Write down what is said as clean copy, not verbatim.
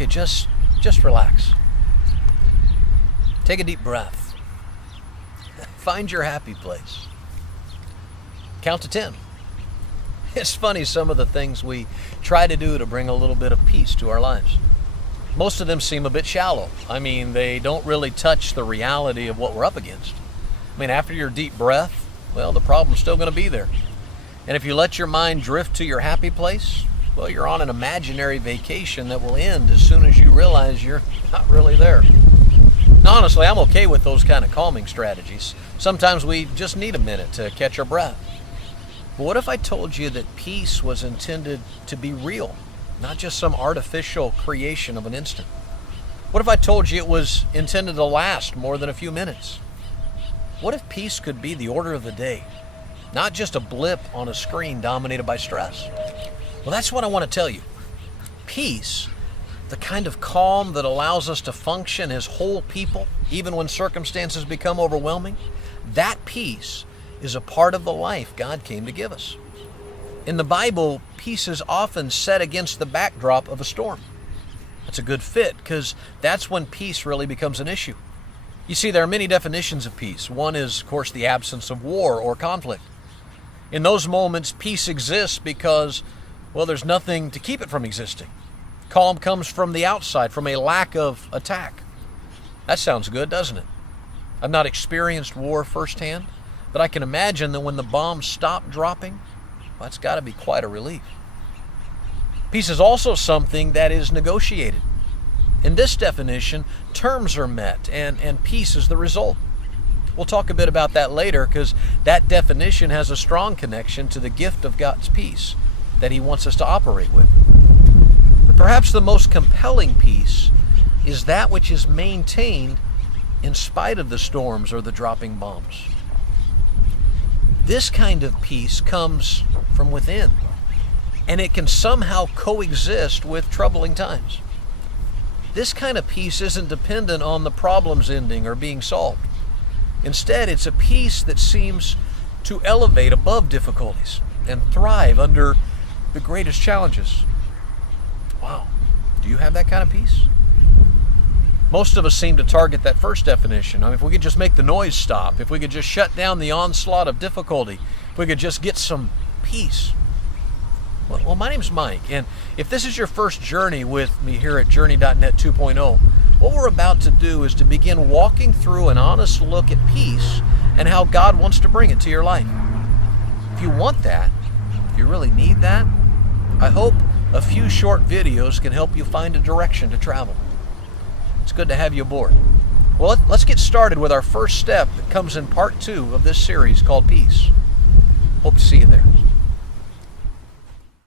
Okay, just relax. Take a deep breath. Find your happy place. Count to 10. It's funny, some of the things we try to do to bring a little bit of peace to our lives. Most of them seem a bit shallow. I mean, they don't really touch the reality of what we're up against. I mean, after your deep breath, well, the problem's still going to be there. And if you let your mind drift to your happy place, well, you're on an imaginary vacation that will end as soon as you realize you're not really there. Now, honestly, I'm okay with those kind of calming strategies. Sometimes we just need a minute to catch our breath. But what if I told you that peace was intended to be real, not just some artificial creation of an instant? What if I told you it was intended to last more than a few minutes? What if peace could be the order of the day, not just a blip on a screen dominated by stress? Well, that's what I want to tell you. Peace, the kind of calm that allows us to function as whole people, even when circumstances become overwhelming, that peace is a part of the life God came to give us. In the Bible, peace is often set against the backdrop of a storm. That's a good fit, because that's when peace really becomes an issue. You see, there are many definitions of peace. One is, of course, the absence of war or conflict. In those moments, peace exists because, well, there's nothing to keep it from existing. Calm comes from the outside, from a lack of attack. That sounds good, doesn't it? I've not experienced war firsthand, but I can imagine that when the bombs stop dropping, well, that's got to be quite a relief. Peace is also something that is negotiated. In this definition, terms are met, and peace is the result. We'll talk a bit about that later, because that definition has a strong connection to the gift of God's peace that He wants us to operate with. But perhaps the most compelling peace is that which is maintained in spite of the storms or the dropping bombs. This kind of peace comes from within, and it can somehow coexist with troubling times. This kind of peace isn't dependent on the problems ending or being solved. Instead, it's a peace that seems to elevate above difficulties and thrive under the greatest challenges. Wow, do you have that kind of peace? Most of us seem to target that first definition. I mean, if we could just make the noise stop, if we could just shut down the onslaught of difficulty, if we could just get some peace. Well, my name's Mike, and if this is your first journey with me here at Journey.net 2.0, what we're about to do is to begin walking through an honest look at peace and how God wants to bring it to your life. If you want that, if you really need that, I hope a few short videos can help you find a direction to travel. It's good to have you aboard. Well, let's get started with our first step that comes in part 2 of this series called Peace. Hope to see you there.